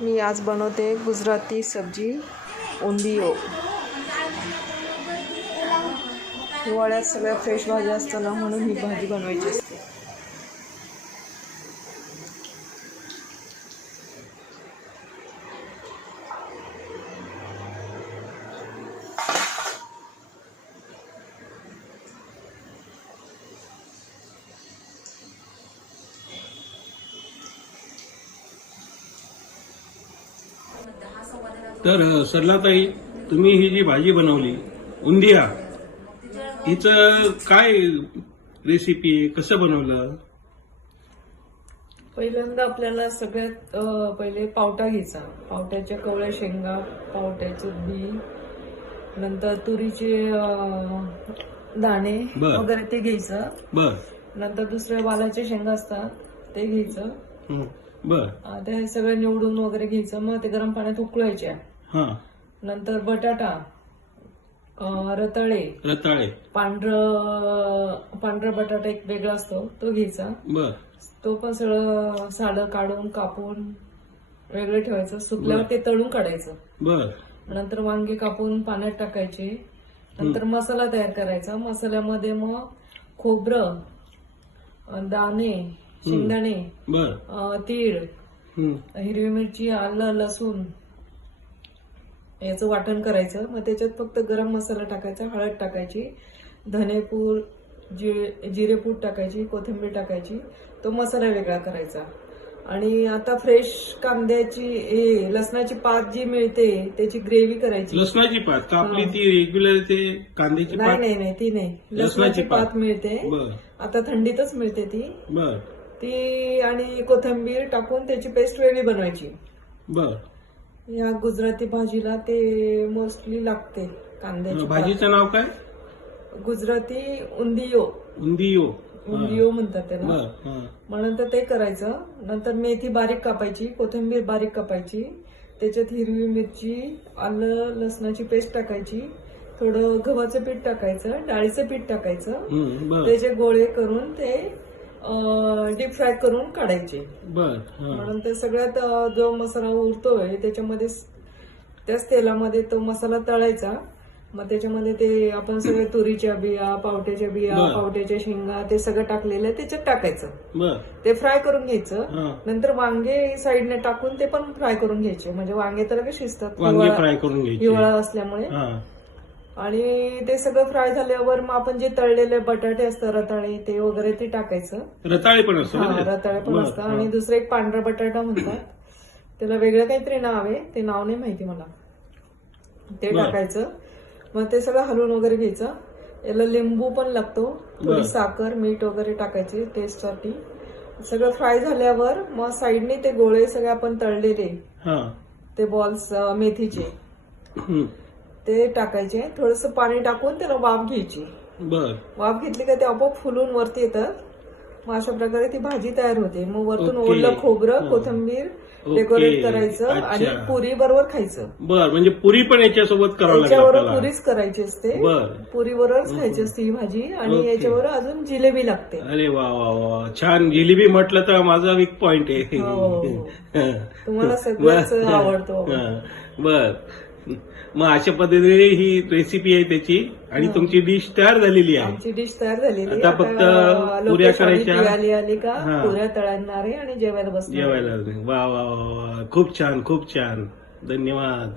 मी आज बनवते गुजराती सब्जी उंदियो. हिवाळ्यात सगळ्या फ्रेश भाज्या असताना म्हणून ही भाजी बनवायची असते. तर सरलाताई, तुम्ही ही जी भाजी बनवली उंदिया, हिचं काय रेसिपी, कसं बनवलं? पहिल्यांदा आपल्याला सगळ्यात पहिले पावटा घ्यायचा. पावट्याच्या कवळ्या शेंगा, पावट्याचे बी, नंतर तुरीचे दाणे बर. वगैरे ते घ्यायचं. बर नंतर दुसऱ्या वालाच्या शेंगा असतात ते घ्यायचं. बर ते सगळं निवडून वगैरे घ्यायचं. मग ते गरम पाण्यात उकळायच्या. हा. नंतर बटाटा, रताळे, पांढरा बटाटा एक वेगळा असतो तो घ्यायचा. बर तो पण सगळं सालं काढून कापून वेगळं ठेवायचं. सुकल्यावर ते तळून काढायचं. बर नंतर वांगे कापून पाण्यात टाकायचे. नंतर मसाला तयार करायचा. मसाल्यामध्ये मग खोबरं, दाणे, शेंगदाणे, बर तीळ, हिरवी मिरची, आलं, लसूण याचं वाटण करायचं. मग त्याच्यात फक्त गरम मसाला टाकायचा, हळद टाकायची, धनेपूड, जिरेपूड टाकायची, कोथिंबीर टाकायची. तो मसाला वेगळा करायचा. आणि आता फ्रेश कांद्याची लसणाची पात जी मिळते त्याची ग्रेव्ही करायची. लसणाची पात का आपली ती रेग्युलर ते कांद्याची पात? नाही ती नाही, लसणाची पात मिळते. आता थंडीतच मिळते ती. बर. ती आणि कोथिंबीर टाकून त्याची पेस्ट वेगळी बनवायची. बर. या गुजराती भाजीला ते मोस्टली लागते कांद्याची. भाजीचं नाव काय? गुजराती उंदियो. उंदियो म्हणतात त्याला. म्हणून तर ते करायचं. नंतर मेथी बारीक कापायची, कोथिंबीर बारीक कापायची, त्याच्यात हिरवी मिरची, आलं, लसणाची पेस्ट टाकायची, थोडं गव्हाचं पीठ टाकायचं, डाळीचं पीठ टाकायचं. त्याचे गोळे करून ते डीप फ्राय करून काढायचे. म्हणून ते सगळ्यात जो मसाला उरतोय त्याच्यामध्ये त्याच तेलामध्ये तो मसाला तळायचा. मग त्याच्यामध्ये ते आपण सगळे तुरीच्या बिया, पावट्याच्या बिया, पावट्याच्या शेंगा ते सगळं टाकलेलं त्याच्यात टाकायचं. ते फ्राय करून घ्यायचं. नंतर वांगे साईडने टाकून ते पण फ्राय करून घ्यायचे. म्हणजे वांगे तर लगेच शिजतात हिवाळा असल्यामुळे. आणि ते सगळं फ्राय झाल्यावर मग आपण जे तळलेले बटाटे असतात, रताळे ते वगैरे ते टाकायचं. रताळे पण असतात? रताळे पण असतात. आणि दुसरं एक पांढरा बटाटा म्हणतात, त्याला वेगळं काहीतरी नाव आहे, ते नाव नाही माहिती मला. ते टाकायचं. मग ते सगळं हलवून वगैरे घ्यायचं. याला लिंबू पण लागतो, थोडी साखर, मीठ वगैरे टाकायचे टेस्टसाठी. सगळं फ्राय झाल्यावर मग साईडने ते गोळे सगळे आपण तळलेले ते बॉल्स मेथीचे ते टाकायचे. थोडंसं पाणी टाकून त्याला वाफ घ्यायची. वाफ घेतली का ते आपोआप फुलून वरती येतात. मग अशा प्रकारे ती भाजी तयार होते. मग वरतून ओलं खोबरं, कोथिंबीर डेकोरेट करायचं आणि पुरी बरोबर खायचं. म्हणजे पुरी पण याच्यासोबत याच्यावर पुरीच करायची असते. पुरी बरोबरच खायची असते ही भाजी. आणि याच्यावर अजून जिलेबी लागते. अरे वा वा वा, छान. जिलेबी म्हटलं तर माझा वीक पॉइंट आहे. तुम्हाला सगळंच आवडतो. बर. मग अशा पद्धतीने ही रेसिपी आहे त्याची. आणि तुमची डिश तयार झालेली आहे. आमची डिश तयार झालेली. आता फक्त पुऱ्या करायच्या. आली का पुऱ्या तळणार आहे आणि जेवायला बसणार. वा वा वा, खूप छान, खूप छान. धन्यवाद.